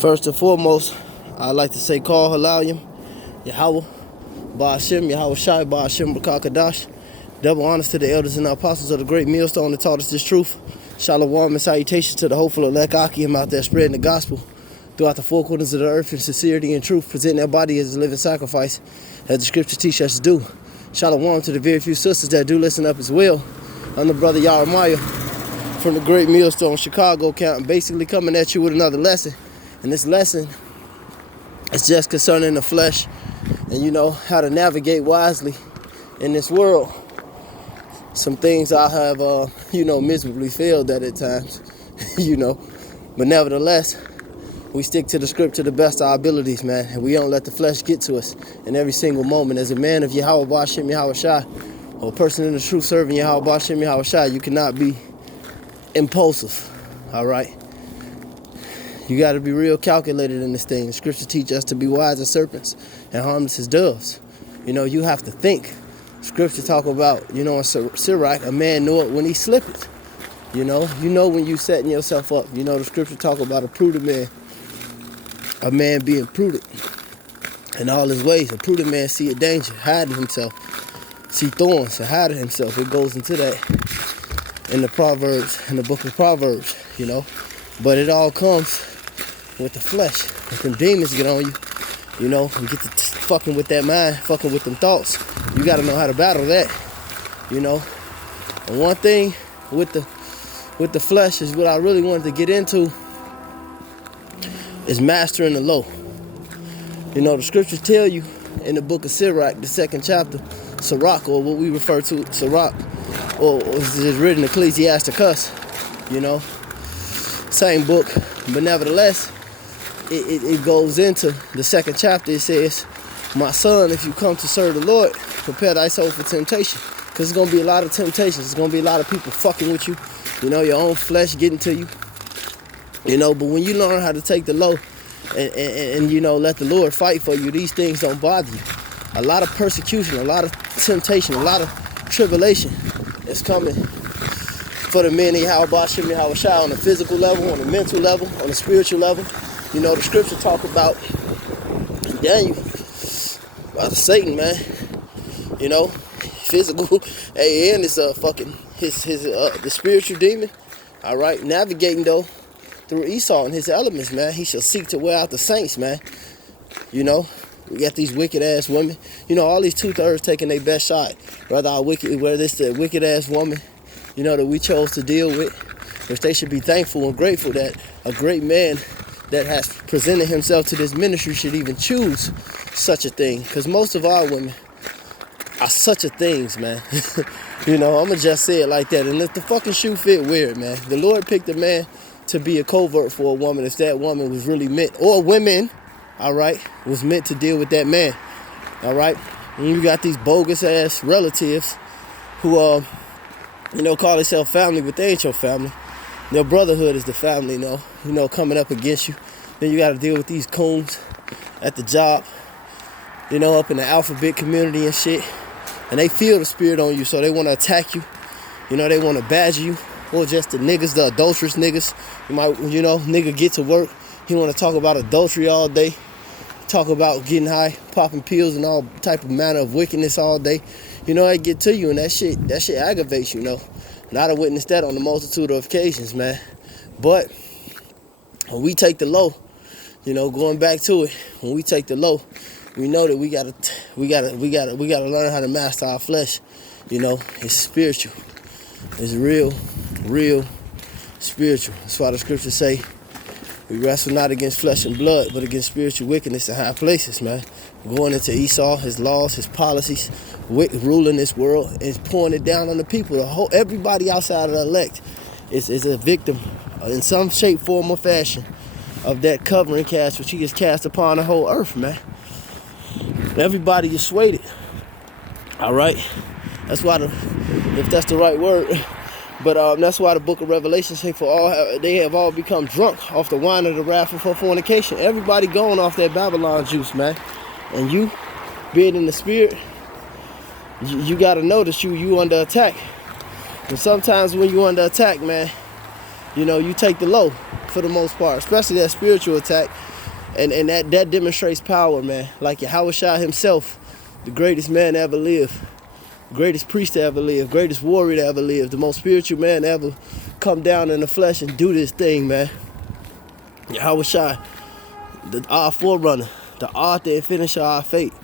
First and foremost, I'd like to say call Halayim, Yahweh, Ba'ashem, Yahweh Shai, Ba'ashem, B'Kakadash. Double honors to the elders and the apostles of the great millstone that taught us this truth. Shalom and salutations to the hopeful elect Akim out there spreading the gospel throughout the four corners of the earth in sincerity and truth, presenting their body as a living sacrifice, as the scriptures teach us to do. Shalom to the very few sisters that do listen up as well. I'm the brother Yaremiah from the great millstone, Chicago, counting, basically coming at you with another lesson. And this lesson is just concerning the flesh and, how to navigate wisely in this world. Some things I have, miserably failed at times, But nevertheless, we stick to the script to the best of our abilities, man. And we don't let the flesh get to us in every single moment. As a man of Yahweh Ba'ashem Yahweh Shai, or a person in the truth serving Yahweh Ba'ashem Yahweh Shai, you cannot be impulsive, all right? You got to be real calculated in this thing. The scriptures teach us to be wise as serpents and harmless as doves. You have to think. Scripture talk about, in Sirach, a man know it when he slippeth. You know when you setting yourself up. The scripture talk about a prudent man, a man being prudent in all his ways. A prudent man see a danger, hiding himself, see thorns and hiding himself. It goes into that in the Proverbs, in the book of Proverbs, But it all comes with the flesh. If them demons get on you, and get to fucking with that mind, fucking with them thoughts, you got to know how to battle that, And one thing with the flesh is what I really wanted to get into is mastering the low. The scriptures tell you in the book of Sirach, the second chapter, Sirach, or what we refer to Sirach, or is written Ecclesiasticus, same book, but nevertheless, it goes into the second chapter. It says, my son, if you come to serve the Lord, prepare thy soul for temptation. Because there's going to be a lot of temptations. There's going to be a lot of people fucking with you. Your own flesh getting to you. But when you learn how to take the low and let the Lord fight for you, these things don't bother you. A lot of persecution, a lot of temptation, a lot of tribulation is coming for the men of Yahweh Ba'ashem Yahweh Shai on the physical level, on the mental level, on the spiritual level. The scripture talk about Daniel, about Satan, man. Physical, and it's the spiritual demon. All right, navigating though through Esau and his elements, man. He shall seek to wear out the saints, man. We got these wicked ass women. All these 2/3 taking their best shot. Whether it's the wicked ass woman, that we chose to deal with, which they should be thankful and grateful that a great man that has presented himself to this ministry should even choose such a thing. Because most of our women are such a things, man. I'ma just say it like that. And if the fucking shoe fit, wear it, man. The Lord picked a man to be a covert for a woman if that woman was really meant, or women, all right, was meant to deal with that man, all right? And you got these bogus ass relatives who call themselves family, but they ain't your family. Their brotherhood is the family, coming up against you. Then you got to deal with these coons at the job, up in the alphabet community and shit. And they feel the spirit on you, so they want to attack you. They want to badger you. Or just the niggas, the adulterous niggas. You might, nigga get to work. He want to talk about adultery all day. Talk about getting high, popping pills and all type of manner of wickedness all day. They get to you, and that shit aggravates you, And I done witnessed that on a multitude of occasions, man. But when we take the low, going back to it, when we take the low, we know that we gotta learn how to master our flesh. It's spiritual. It's real spiritual. That's why the scriptures say we wrestle not against flesh and blood, but against spiritual wickedness in high places, man. Going into Esau, his laws, his policies, ruling this world, and pouring it down on the people. Everybody outside of the elect is a victim in some shape, form, or fashion of that covering cast which he has cast upon the whole earth, man. Everybody is swayed. All right? That's why if that's the right word. But that's why the book of Revelation say they have all become drunk off the wine of the wrath of fornication. Everybody going off that Babylon juice, man. And you, being in the spirit, you got to know that you under attack. And sometimes when you under attack, man, you take the low. for the most part, especially that spiritual attack. And that demonstrates power, man. Like Yahushua himself, the greatest man to ever live, greatest priest to ever live, greatest warrior to ever live, the most spiritual man to ever come down in the flesh and do this thing, man. Yahushua, our forerunner, the author and finisher of our faith,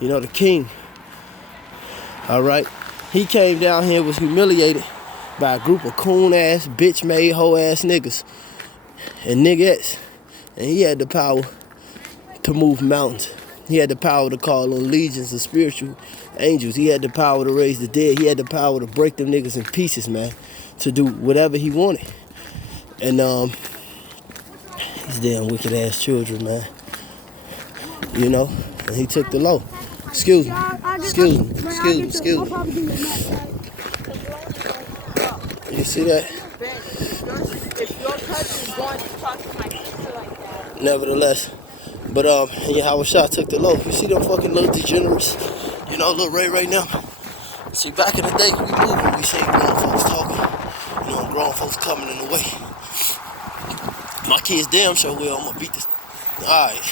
you know, the king. All right, he came down here, was humiliated by a group of coon-ass, bitch-made, hoe-ass niggas and niggettes. And he had the power to move mountains. He had the power to call on legions of spiritual angels. He had the power to raise the dead. He had the power to break them niggas in pieces, man, to do whatever he wanted. And these damn wicked-ass children, man, you know, and he took the low. Excuse me. You see that? Nevertheless, but Yahushua took the low. You see them fucking little degenerates? You know, little Ray right now? See, back in the day, we moving, we seen grown folks talking, you know, grown folks coming in the way. My kids damn sure will, I'm gonna beat this. Alright,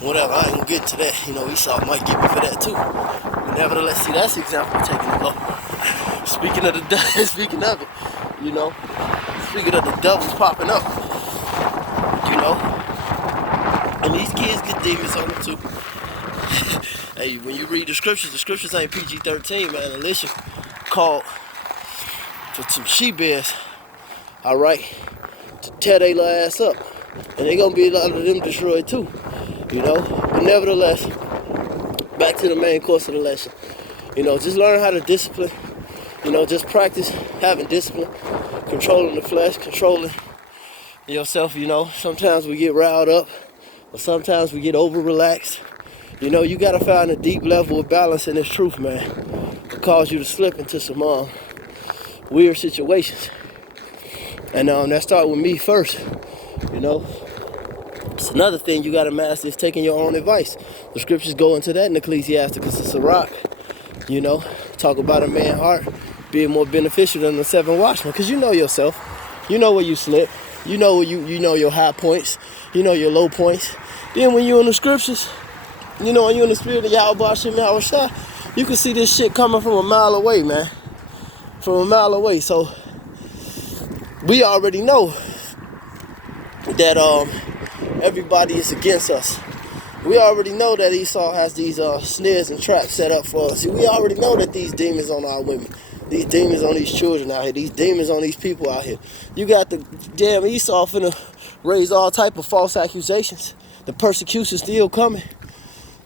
whatever, I ain't gonna get to that. You know, Esau might get me for that too. But nevertheless, see, that's the example of taking it low. Speaking of it, you know, speaking of the devils popping up, you know, and these kids get demons on them too. Hey, when you read the scriptures ain't PG-13, man. Alicia called for some she-bears, all right, to tear their little ass up. And they gonna be a lot of them destroyed too, you know. But nevertheless, back to the main course of the lesson. You know, just learn how to discipline. You know, just practice having discipline, controlling the flesh, controlling yourself. You know, sometimes we get riled up, or sometimes we get over-relaxed. You know, you gotta find a deep level of balance in this truth, man. It cause you to slip into some weird situations. And that started with me first. You know, it's another thing you got to master is taking your own advice. The scriptures go into that in Ecclesiasticus and Sirach. You know, talk about a man's heart being more beneficial than the 7 watchmen. Because you know yourself. You know where you slip. You know where you know your high points. You know your low points. Then when you're in the scriptures, you know, when you're in the spirit of Yahweh Shem Yahushua, you can see this shit coming from a mile away, man. From a mile away. So we already know that everybody is against us. We already know that Esau has these snares and traps set up for us. We already know that these demons on our women, these demons on these children out here, these demons on these people out here. You got the damn Esau finna raise all type of false accusations. The persecution still coming,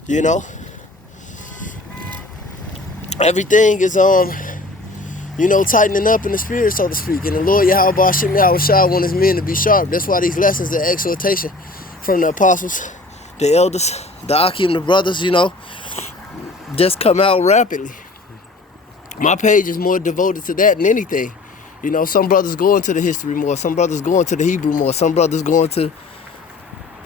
you know. Everything is you know, tightening up in the spirit, so to speak. And the Lord Yahweh Shem Yahushua wants his men to be sharp. That's why these lessons, the exhortation from the apostles, the elders, the Akim, the brothers, you know, just come out rapidly. My page is more devoted to that than anything. You know, some brothers go into the history more. Some brothers go into the Hebrew more. Some brothers go into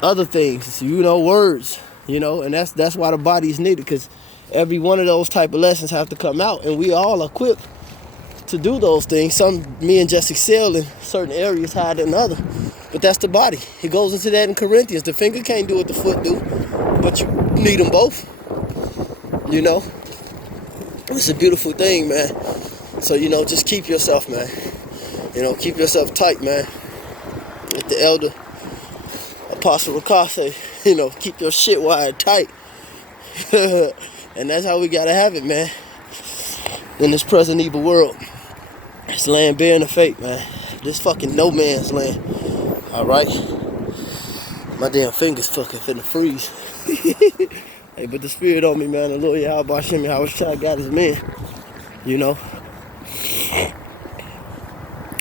other things, you know, words, you know. And that's why the body is needed, because every one of those type of lessons have to come out. And we all equipped to do those things. Some men just excel in certain areas higher than others, but that's the body. It goes into that in Corinthians. The finger can't do what the foot do, but you need them both, you know. It's a beautiful thing, man. So, you know, just keep yourself, man. You know, keep yourself tight, man. Like the elder Apostle Rakah say, you know, keep your shit wired tight. And that's how we gotta have it, man, in this present evil world. This land bearing the fate, man. This fucking no man's land. Alright? My damn fingers fucking finna freeze. Hey, but the spirit on me, man. The Lord Yahweh Shem Yahushua got his men. You know?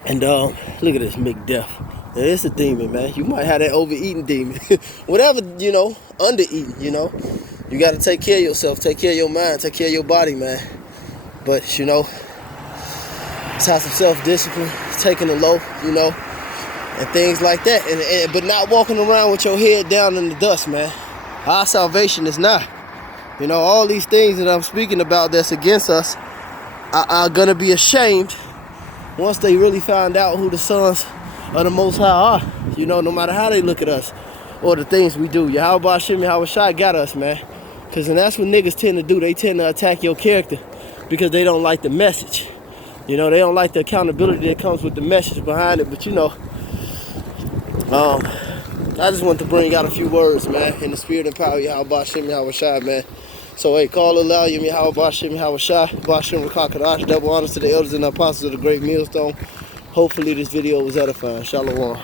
And look at this McDeath. Now, it's a demon, man. You might have that overeating demon. Whatever, you know, undereating, you know. You gotta take care of yourself, take care of your mind, take care of your body, man. But, you know, it's have some self-discipline, taking the low, you know, and things like that. But not walking around with your head down in the dust, man. Our salvation is not. You know, all these things that I'm speaking about that's against us are gonna be ashamed once they really find out who the sons of the Most High are, you know, no matter how they look at us or the things we do. Yahweh Hashem, Yahweh Shai got us, man. Because that's what niggas tend to do. They tend to attack your character because they don't like the message. You know, they don't like the accountability that comes with the message behind it. But, you know, I just want to bring out a few words, man, in the spirit and power of Yahweh Hashem, Yahweh Shai, man. So, hey, call Allah, Yahweh Hashem, Yahweh Shai, Hashem, Rakakadash, double honors to the elders and the apostles of the great millstone. Hopefully this video was edifying. Shalom.